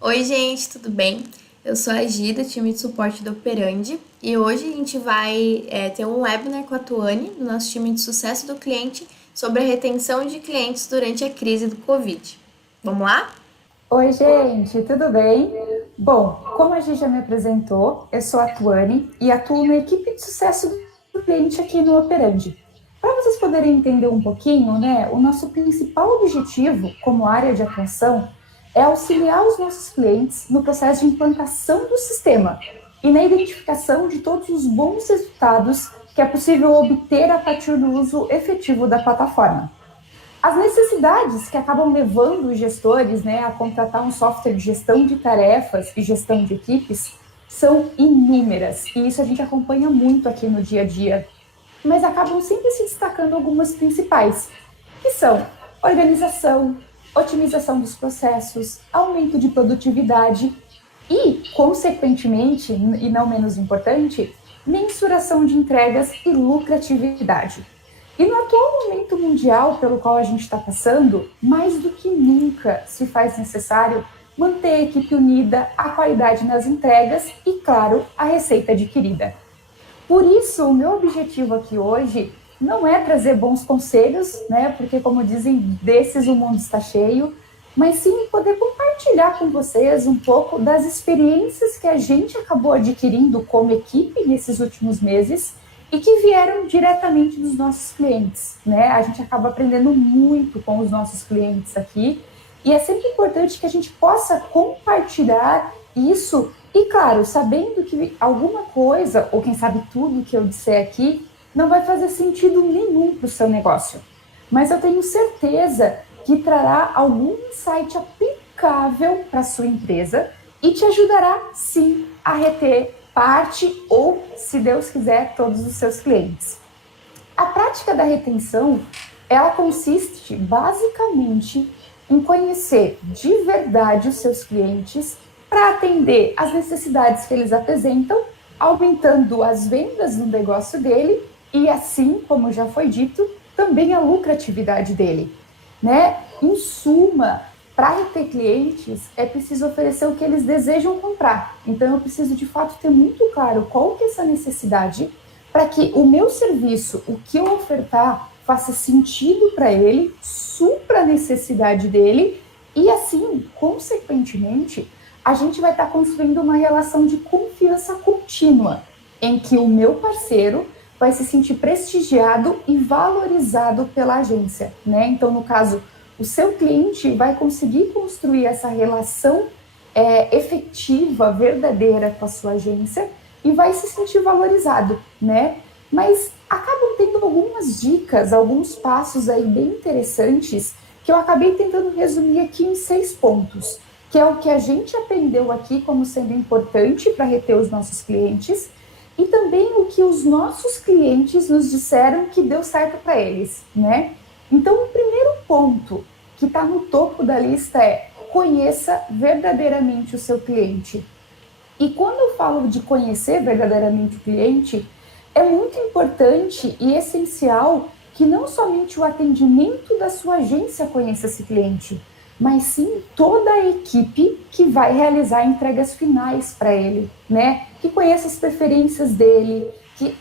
Oi, gente, tudo bem? Eu sou a Gi, do time de suporte do Operandi, e hoje a gente vai ter um webinar com a Tuane, do nosso time de sucesso do cliente, sobre a retenção de clientes durante a crise do Covid. Vamos lá? Oi, gente, tudo bem? Bom, como a gente já me apresentou, eu sou a Tuane e atuo na equipe de sucesso do cliente aqui no Operandi. Para vocês poderem entender um pouquinho, né, o nosso principal objetivo como área de atuação é auxiliar os nossos clientes no processo de implantação do sistema e na identificação de todos os bons resultados que é possível obter a partir do uso efetivo da plataforma. As necessidades que acabam levando os gestores, né, a contratar um software de gestão de tarefas e gestão de equipes são inúmeras, e isso a gente acompanha muito aqui no dia a dia, mas acabam sempre se destacando algumas principais, que são organização, otimização dos processos, aumento de produtividade e, consequentemente, e não menos importante, mensuração de entregas e lucratividade. E no atual momento mundial pelo qual a gente está passando, mais do que nunca se faz necessário manter a equipe unida, a qualidade nas entregas e, claro, a receita adquirida. Por isso, o meu objetivo aqui hoje não é trazer bons conselhos, né? Porque, como dizem, desses o mundo está cheio, mas sim poder compartilhar com vocês um pouco das experiências que a gente acabou adquirindo como equipe nesses últimos meses e que vieram diretamente dos nossos clientes, né? A gente acaba aprendendo muito com os nossos clientes aqui e é sempre importante que a gente possa compartilhar isso e, claro, sabendo que alguma coisa, ou quem sabe tudo que eu disser aqui, não vai fazer sentido nenhum para o seu negócio. Mas eu tenho certeza que trará algum insight aplicável para a sua empresa e te ajudará, sim, a reter parte ou, se Deus quiser, todos os seus clientes. A prática da retenção, ela consiste basicamente em conhecer de verdade os seus clientes para atender às necessidades que eles apresentam, aumentando as vendas no negócio dele e assim, como já foi dito, também a lucratividade dele, né? Em suma, para reter clientes é preciso oferecer o que eles desejam comprar. Então eu preciso de fato ter muito claro qual que é essa necessidade para que o meu serviço, o que eu ofertar, faça sentido para ele, supra a necessidade dele e assim, consequentemente, a gente vai estar construindo uma relação de confiança contínua em que o meu parceiro vai se sentir prestigiado e valorizado pela agência, né? Então, no caso, o seu cliente vai conseguir construir essa relação efetiva, verdadeira com a sua agência e vai se sentir valorizado, né? Mas acabam tendo algumas dicas, alguns passos aí bem interessantes que eu acabei tentando resumir aqui em 6 pontos, que é o que a gente aprendeu aqui como sendo importante para reter os nossos clientes e também o que os nossos clientes nos disseram que deu certo para eles, né? Então, o primeiro ponto que está no topo da lista é conheça verdadeiramente o seu cliente. E quando eu falo de conhecer verdadeiramente o cliente, é muito importante e essencial que não somente o atendimento da sua agência conheça esse cliente, mas sim toda a equipe que vai realizar entregas finais para ele, né? Que conheça as preferências dele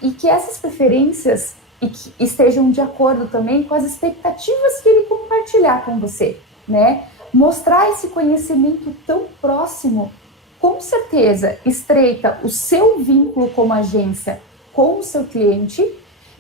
e que essas preferências e que estejam de acordo também com as expectativas que ele compartilhar com você, né? Mostrar esse conhecimento tão próximo com certeza estreita o seu vínculo como agência com o seu cliente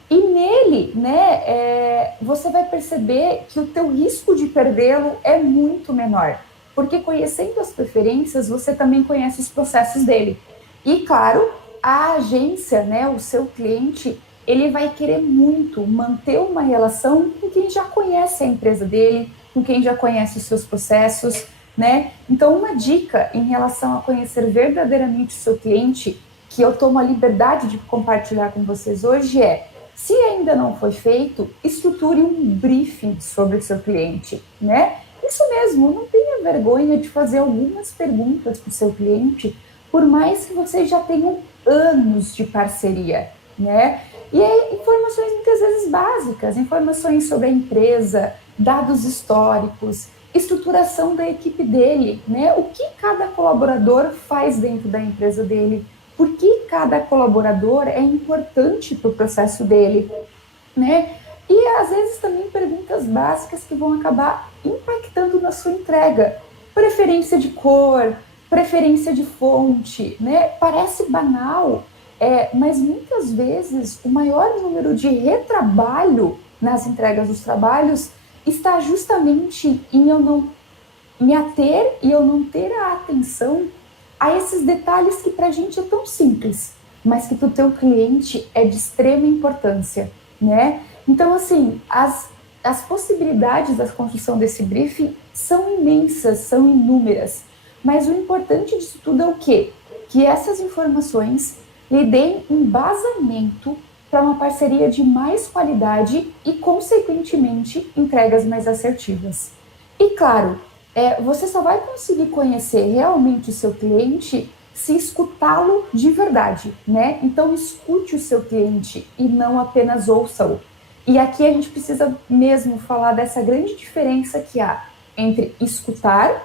e nele, né, você vai perceber que o teu risco de perdê-lo é muito menor, porque conhecendo as preferências, você também conhece os processos dele. E claro, a agência, né, o seu cliente, ele vai querer muito manter uma relação com quem já conhece a empresa dele, com quem já conhece os seus processos, né? Então, uma dica em relação a conhecer verdadeiramente o seu cliente, que eu tomo a liberdade de compartilhar com vocês hoje é: se ainda não foi feito, estruture um briefing sobre o seu cliente, né? Isso mesmo, não tenha vergonha de fazer algumas perguntas para o seu cliente, por mais que vocês já tenham anos de parceria, né? E aí, informações muitas vezes básicas, informações sobre a empresa, dados históricos, estruturação da equipe dele, né? O que cada colaborador faz dentro da empresa dele, por que cada colaborador é importante para o processo dele, né? E às vezes também perguntas básicas que vão acabar impactando na sua entrega. Preferência de cor, preferência de fonte, né? Parece banal, mas muitas vezes o maior número de retrabalho nas entregas dos trabalhos está justamente em eu não me ater e eu não ter a atenção a esses detalhes que para a gente é tão simples, mas que para o teu cliente é de extrema importância, né? Então, assim, as possibilidades da construção desse briefing são imensas, são inúmeras, mas o importante disso tudo é o quê? Que essas informações lhe deem embasamento para uma parceria de mais qualidade e, consequentemente, entregas mais assertivas. E, claro, você só vai conseguir conhecer realmente o seu cliente se escutá-lo de verdade, né? Então, escute o seu cliente e não apenas ouça-o. E aqui a gente precisa mesmo falar dessa grande diferença que há entre escutar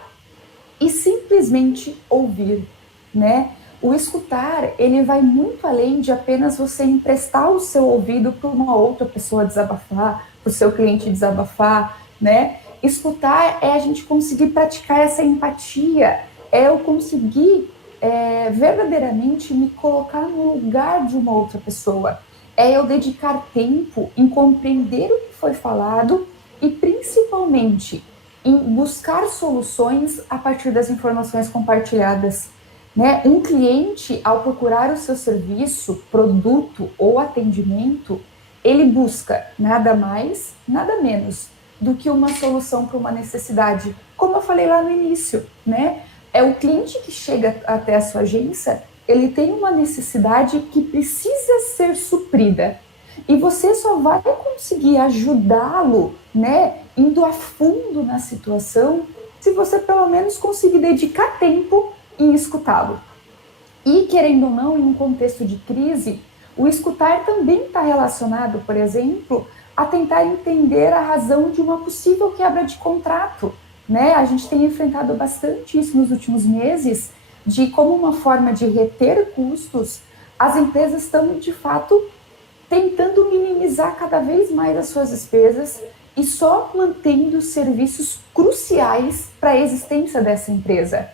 e simplesmente ouvir, né? O escutar, ele vai muito além de apenas você emprestar o seu ouvido para uma outra pessoa desabafar, para o seu cliente desabafar, né? Escutar é a gente conseguir praticar essa empatia, é eu conseguir verdadeiramente me colocar no lugar de uma outra pessoa, é eu dedicar tempo em compreender o que foi falado e, principalmente, em buscar soluções a partir das informações compartilhadas, né? Um cliente, ao procurar o seu serviço, produto ou atendimento, ele busca nada mais, nada menos do que uma solução para uma necessidade. Como eu falei lá no início, né? É o cliente que chega até a sua agência, ele tem uma necessidade que precisa ser suprida. E você só vai conseguir ajudá-lo, né, indo a fundo na situação, se você pelo menos conseguir dedicar tempo em escutá-lo. E, querendo ou não, em um contexto de crise, o escutar também está relacionado, por exemplo, a tentar entender a razão de uma possível quebra de contrato, né? A gente tem enfrentado bastante isso nos últimos meses, de como uma forma de reter custos, as empresas estão, de fato, tentando minimizar cada vez mais as suas despesas e só mantendo serviços cruciais para a existência dessa empresa,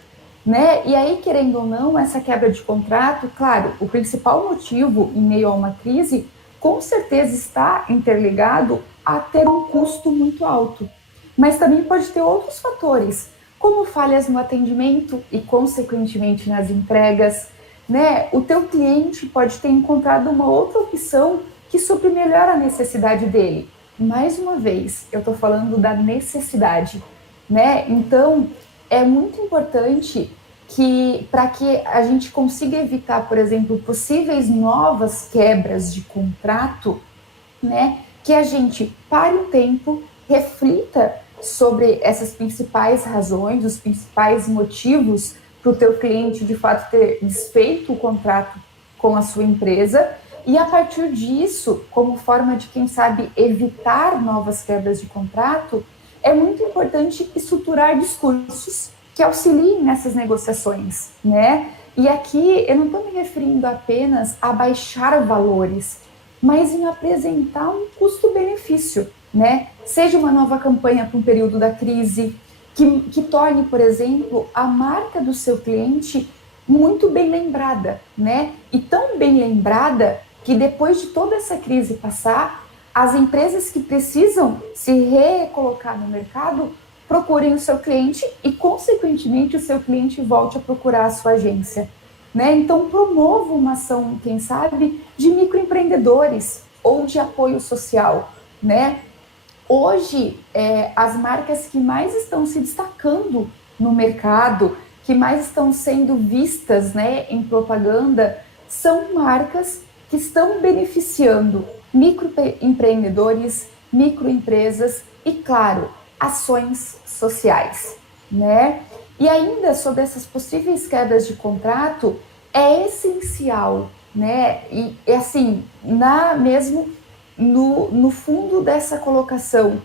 né? E aí, querendo ou não, essa quebra de contrato, claro, o principal motivo em meio a uma crise, com certeza está interligado a ter um custo muito alto, mas também pode ter outros fatores, como falhas no atendimento e, consequentemente, nas entregas, né? O teu cliente pode ter encontrado uma outra opção que supre melhor a necessidade dele. Mais uma vez, eu estou falando da necessidade, né? Então, é muito importante que, para que a gente consiga evitar, por exemplo, possíveis novas quebras de contrato, né? Que a gente pare um tempo, reflita sobre essas principais razões, os principais motivos para o teu cliente de fato ter desfeito o contrato com a sua empresa, e a partir disso, como forma de, quem sabe, evitar novas quebras de contrato, é muito importante estruturar discursos que auxiliem nessas negociações, né? E aqui eu não estou me referindo apenas a baixar valores, mas em apresentar um custo-benefício, né? Seja uma nova campanha para um período da crise, que torne, por exemplo, a marca do seu cliente muito bem lembrada, né? E tão bem lembrada que depois de toda essa crise passar, as empresas que precisam se recolocar no mercado procurem o seu cliente e, consequentemente, o seu cliente volte a procurar a sua agência, né? Então, promova uma ação, quem sabe, de microempreendedores ou de apoio social, né? Hoje, as marcas que mais estão se destacando no mercado, que mais estão sendo vistas, né, em propaganda, são marcas que estão beneficiando microempreendedores, microempresas e, claro, ações sociais, né? E ainda sobre essas possíveis quedas de contrato, é essencial, né? E assim, mesmo no fundo dessa colocação,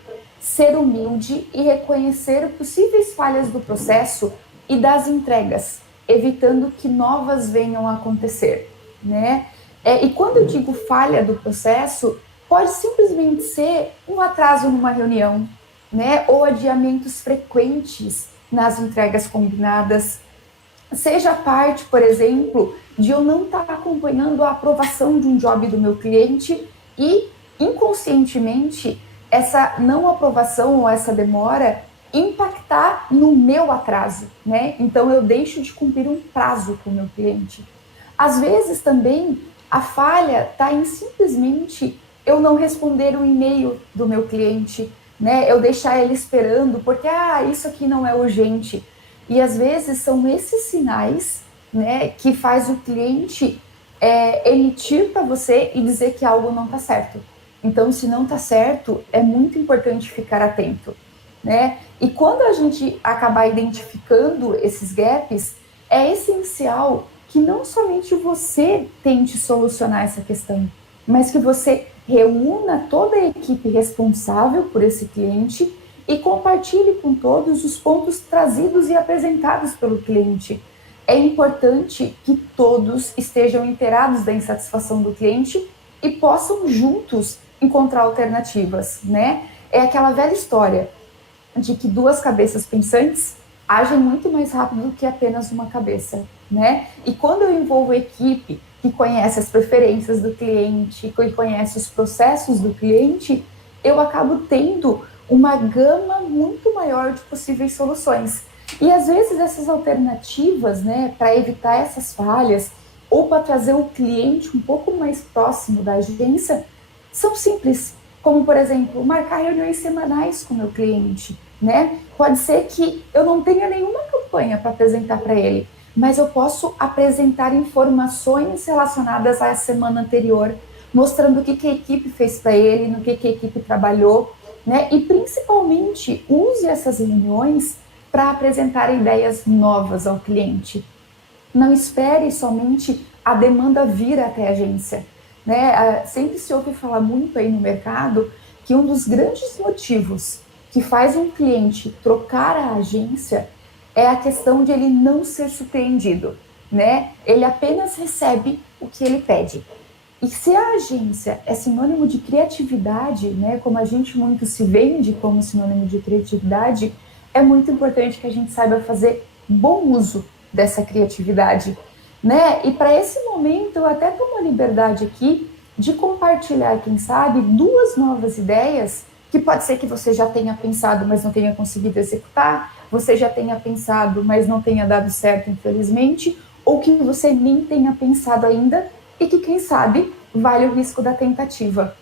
ser humilde e reconhecer possíveis falhas do processo e das entregas, evitando que novas venham a acontecer, né? E quando eu digo falha do processo, pode simplesmente ser um atraso numa reunião, né? Ou adiamentos frequentes nas entregas combinadas, seja parte, por exemplo, de eu não estar acompanhando a aprovação de um job do meu cliente e, inconscientemente, essa não aprovação ou essa demora impactar no meu atraso, né? Então, eu deixo de cumprir um prazo com o meu cliente. Às vezes, também, a falha está em simplesmente eu não responder o e-mail do meu cliente, né? Eu deixar ele esperando porque, isso aqui não é urgente. E às vezes são esses sinais, né, que faz o cliente emitir para você e dizer que algo não está certo. Então, se não está certo, é muito importante ficar atento, né? E quando a gente acabar identificando esses gaps, é essencial que não somente você tente solucionar essa questão, mas que você reúna toda a equipe responsável por esse cliente e compartilhe com todos os pontos trazidos e apresentados pelo cliente. É importante que todos estejam inteirados da insatisfação do cliente e possam juntos encontrar alternativas, né? É aquela velha história de que duas cabeças pensantes agem muito mais rápido do que apenas uma cabeça, né? E quando eu envolvo a equipe que conhece as preferências do cliente, que conhece os processos do cliente, eu acabo tendo uma gama muito maior de possíveis soluções. E às vezes essas alternativas, né, para evitar essas falhas ou para trazer o cliente um pouco mais próximo da agência, são simples, como por exemplo, marcar reuniões semanais com o meu cliente, né? Pode ser que eu não tenha nenhuma campanha para apresentar para ele, mas eu posso apresentar informações relacionadas à semana anterior, mostrando o que a equipe fez para ele, no que a equipe trabalhou, né? E principalmente use essas reuniões para apresentar ideias novas ao cliente. Não espere somente a demanda vir até a agência, né? Sempre se ouve falar muito aí no mercado que um dos grandes motivos que faz um cliente trocar a agência é a questão de ele não ser surpreendido, né? Ele apenas recebe o que ele pede. E se a agência é sinônimo de criatividade, né, como a gente muito se vende como sinônimo de criatividade, é muito importante que a gente saiba fazer bom uso dessa criatividade, né? E para esse momento eu até tomo a liberdade aqui de compartilhar, quem sabe, duas novas ideias que pode ser que você já tenha pensado, mas não tenha conseguido executar, você já tenha pensado, mas não tenha dado certo, infelizmente, ou que você nem tenha pensado ainda e que, quem sabe, vale o risco da tentativa,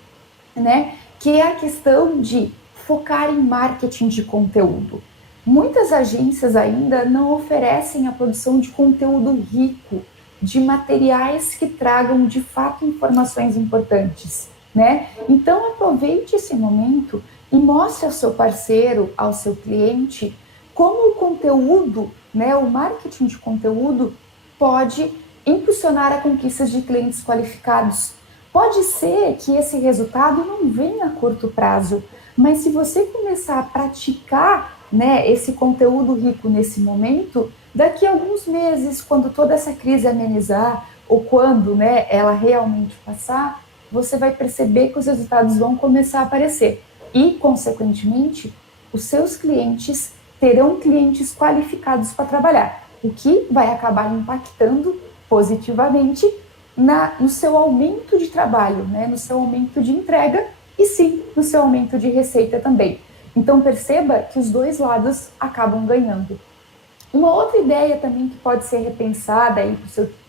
né? Que é a questão de focar em marketing de conteúdo. Muitas agências ainda não oferecem a produção de conteúdo rico, de materiais que tragam de fato informações importantes, né? Então aproveite esse momento e mostre ao seu parceiro, ao seu cliente, como o conteúdo, né, o marketing de conteúdo pode impulsionar a conquista de clientes qualificados. Pode ser que esse resultado não venha a curto prazo, mas se você começar a praticar, né, esse conteúdo rico nesse momento, daqui a alguns meses, quando toda essa crise amenizar, ou quando, né, ela realmente passar, você vai perceber que os resultados vão começar a aparecer. E, consequentemente, os seus clientes terão clientes qualificados para trabalhar, o que vai acabar impactando positivamente no seu aumento de trabalho, né? No seu aumento de entrega e sim no seu aumento de receita também. Então perceba que os dois lados acabam ganhando. Uma outra ideia também que pode ser repensada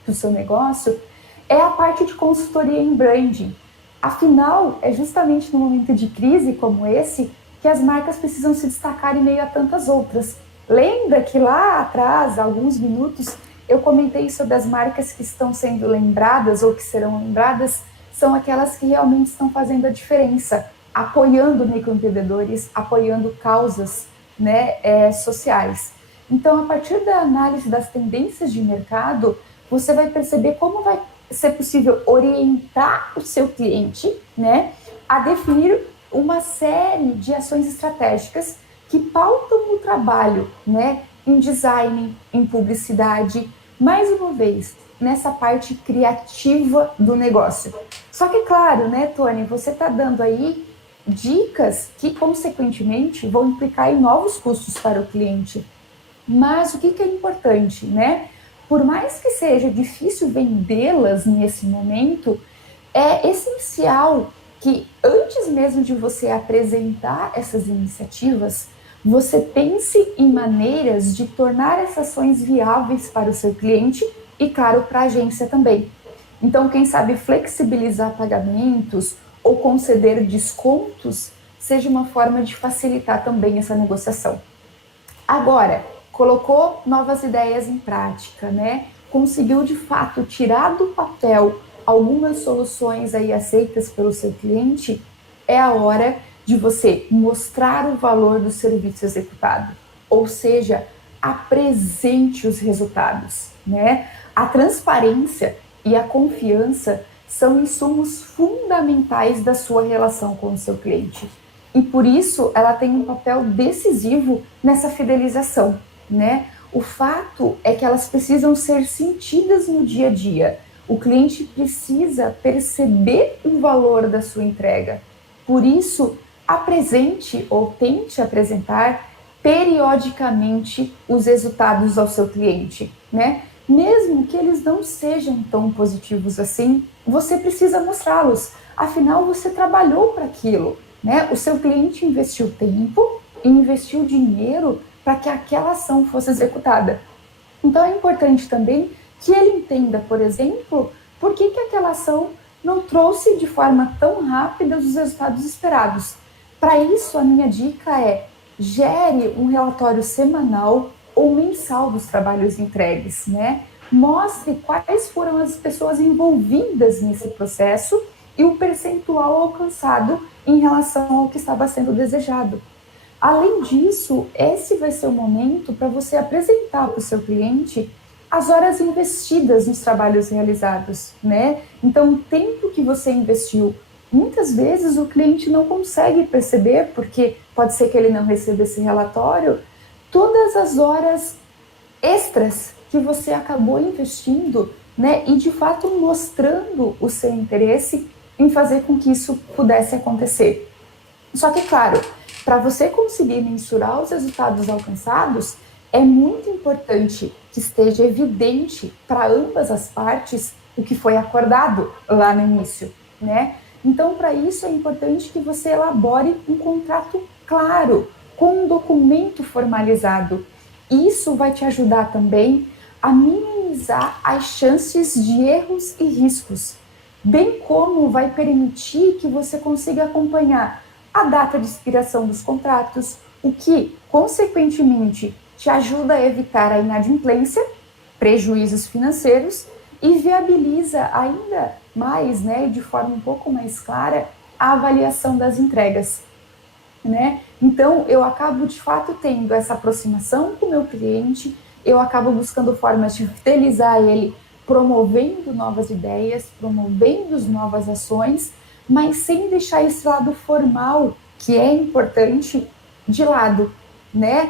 para o seu negócio é a parte de consultoria em branding. Afinal, é justamente no momento de crise como esse que as marcas precisam se destacar em meio a tantas outras. Lembra que lá atrás, há alguns minutos, eu comentei sobre as marcas que estão sendo lembradas ou que serão lembradas, são aquelas que realmente estão fazendo a diferença, apoiando microempreendedores, apoiando causas, né, sociais. Então, a partir da análise das tendências de mercado, você vai perceber como vai ser possível orientar o seu cliente, né, a definir uma série de ações estratégicas que pautam o trabalho, né, em design, em publicidade, mais uma vez, nessa parte criativa do negócio. Só que, claro, né, Tony, você está dando aí dicas que, consequentemente, vão implicar em novos custos para o cliente. Mas o que é importante, né? Por mais que seja difícil vendê-las nesse momento, é essencial que antes mesmo de você apresentar essas iniciativas, você pense em maneiras de tornar essas ações viáveis para o seu cliente e, claro, para a agência também. Então, quem sabe flexibilizar pagamentos ou conceder descontos seja uma forma de facilitar também essa negociação. Agora, colocou novas ideias em prática, né? Conseguiu de fato tirar do papel algumas soluções aí aceitas pelo seu cliente, é a hora de você mostrar o valor do serviço executado. Ou seja, apresente os resultados, né? A transparência e a confiança são insumos fundamentais da sua relação com o seu cliente. E por isso ela tem um papel decisivo nessa fidelização, né? O fato é que elas precisam ser sentidas no dia a dia. O cliente precisa perceber o valor da sua entrega. Por isso, apresente ou tente apresentar periodicamente os resultados ao seu cliente, né? Mesmo que eles não sejam tão positivos assim, você precisa mostrá-los. Afinal, você trabalhou para aquilo, né? O seu cliente investiu tempo e investiu dinheiro para que aquela ação fosse executada. Então, é importante também que ele entenda, por exemplo, por que aquela ação não trouxe de forma tão rápida os resultados esperados. Para isso, a minha dica é: gere um relatório semanal ou mensal dos trabalhos entregues, né? Mostre quais foram as pessoas envolvidas nesse processo e o percentual alcançado em relação ao que estava sendo desejado. Além disso, esse vai ser o momento para você apresentar para o seu cliente as horas investidas nos trabalhos realizados, né? Então, o tempo que você investiu, muitas vezes o cliente não consegue perceber, porque pode ser que ele não receba esse relatório, todas as horas extras que você acabou investindo, né? E de fato mostrando o seu interesse em fazer com que isso pudesse acontecer. Só que, claro, para você conseguir mensurar os resultados alcançados, é muito importante que esteja evidente para ambas as partes o que foi acordado lá no início, né? Então, para isso é importante que você elabore um contrato claro, com um documento formalizado. Isso vai te ajudar também a minimizar as chances de erros e riscos, bem como vai permitir que você consiga acompanhar a data de expiração dos contratos, o que, consequentemente, te ajuda a evitar a inadimplência, prejuízos financeiros e viabiliza ainda mais, né, de forma um pouco mais clara, a avaliação das entregas, né? Então, eu acabo, de fato, tendo essa aproximação com o meu cliente, eu acabo buscando formas de fidelizar ele, promovendo novas ideias, promovendo novas ações, mas sem deixar esse lado formal, que é importante, de lado, né?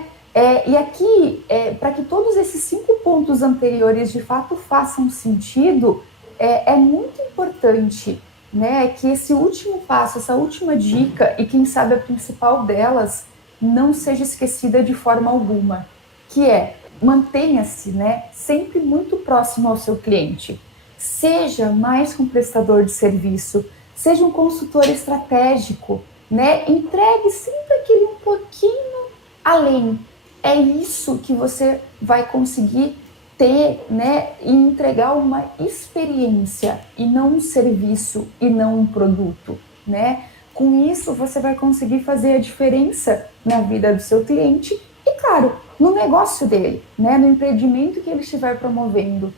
E aqui, para que todos esses 5 pontos anteriores de fato façam sentido, é muito importante, né, que esse último passo, essa última dica, e quem sabe a principal delas, não seja esquecida de forma alguma, que é: mantenha-se, né, sempre muito próximo ao seu cliente. Seja mais que um prestador de serviço, seja um consultor estratégico, né? Entregue sempre aquele um pouquinho além. É isso que você vai conseguir ter, né, e entregar uma experiência e não um serviço e não um produto, né? Com isso você vai conseguir fazer a diferença na vida do seu cliente e, claro, no negócio dele, né, no empreendimento que ele estiver promovendo.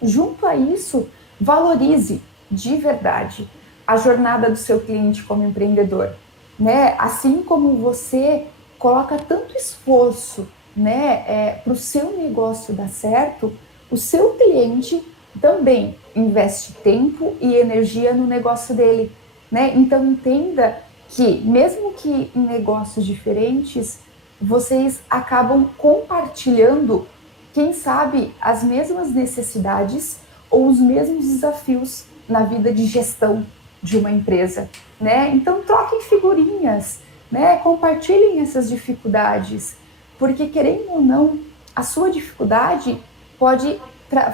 Junto a isso, valorize de verdade a jornada do seu cliente como empreendedor, né? Assim como você coloca tanto esforço, né, para o seu negócio dar certo, o seu cliente também investe tempo e energia no negócio dele, né? Então entenda que, mesmo que em negócios diferentes, vocês acabam compartilhando, quem sabe, as mesmas necessidades ou os mesmos desafios na vida de gestão de uma empresa, né? Então troquem figurinhas, né? Compartilhem essas dificuldades, porque querendo ou não, a sua dificuldade pode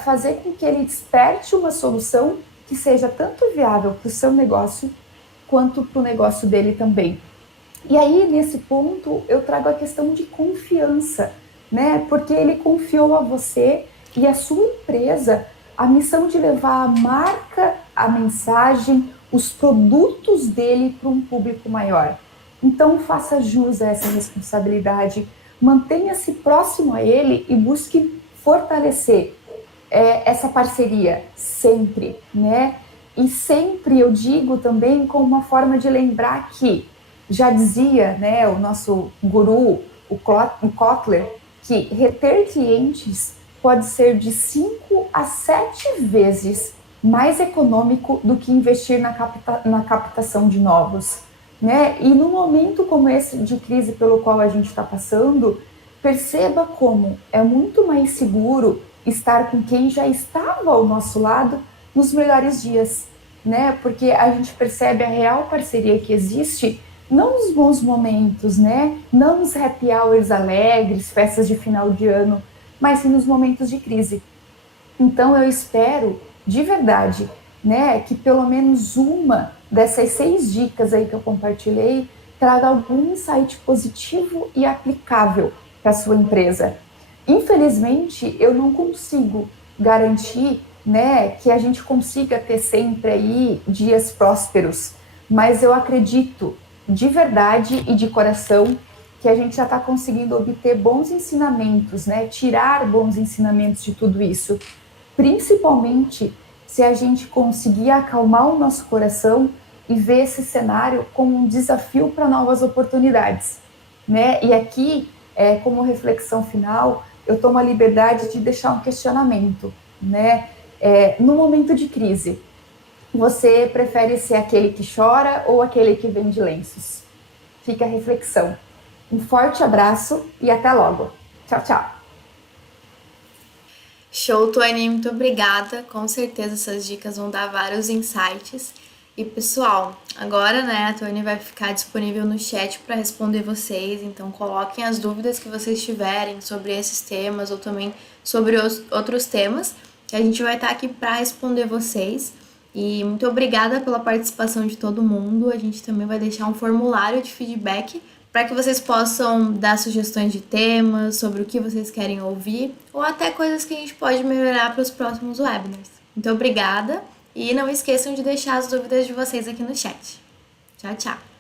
fazer com que ele desperte uma solução que seja tanto viável para o seu negócio quanto para o negócio dele também. E aí, nesse ponto, eu trago a questão de confiança, né? Porque ele confiou a você e a sua empresa a missão de levar a marca, a mensagem, os produtos dele para um público maior. Então, faça jus a essa responsabilidade, mantenha-se próximo a ele e busque fortalecer essa parceria sempre, né? E sempre eu digo também como uma forma de lembrar que já dizia, né, o nosso guru, o Kotler, que reter clientes pode ser de 5 a 7 vezes mais econômico do que investir na captação de novos, né? E num momento como esse de crise pelo qual a gente está passando, perceba como é muito mais seguro estar com quem já estava ao nosso lado nos melhores dias, né? Porque a gente percebe a real parceria que existe não nos bons momentos, né? Não nos happy hours alegres, festas de final de ano, mas sim nos momentos de crise. Então eu espero de verdade, né, que pelo menos uma dessas 6 dicas aí que eu compartilhei traga algum insight positivo e aplicável para sua empresa. Infelizmente, eu não consigo garantir, né, que a gente consiga ter sempre aí dias prósperos, mas eu acredito de verdade e de coração que a gente já está conseguindo obter bons ensinamentos, né, tirar bons ensinamentos de tudo isso, principalmente se a gente conseguir acalmar o nosso coração e ver esse cenário como um desafio para novas oportunidades, né? E aqui, como reflexão final, eu tomo a liberdade de deixar um questionamento, né? No momento de crise, você prefere ser aquele que chora ou aquele que vende lenços? Fica a reflexão. Um forte abraço e até logo. Tchau, tchau. Show, Tuane, muito obrigada. Com certeza essas dicas vão dar vários insights. E pessoal, agora, né, a Tuane vai ficar disponível no chat para responder vocês. Então coloquem as dúvidas que vocês tiverem sobre esses temas ou também sobre os outros temas, que a gente vai estar aqui para responder vocês. E muito obrigada pela participação de todo mundo. A gente também vai deixar um formulário de feedback para que vocês possam dar sugestões de temas, sobre o que vocês querem ouvir, ou até coisas que a gente pode melhorar para os próximos webinars. Muito obrigada e não esqueçam de deixar as dúvidas de vocês aqui no chat. Tchau, tchau!